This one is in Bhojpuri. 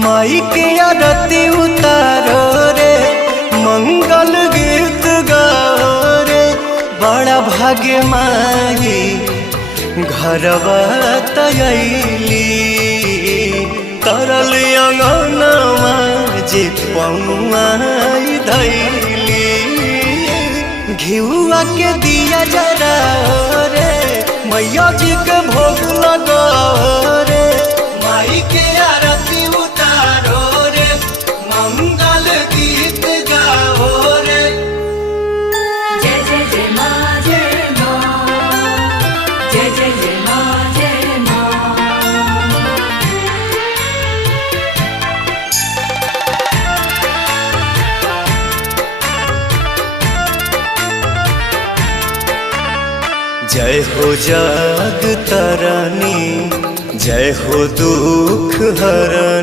माई के आरती उतारो रे, मंगल गीत गाओ रे। बड़ा भाग्य माई घरवा तयली, तरल अंगनवा जे पौआई धैली। घिउआ के दिया जरा रे, मैया जी के भोग लगाओ रे। माई के आरती उतारो रे, मंगल गीत गाओ रे। जय जय जय माँ जय माँ, जय जय जय माँ जय माँ। जय हो जग तरनी, जय हो दुख हरनी।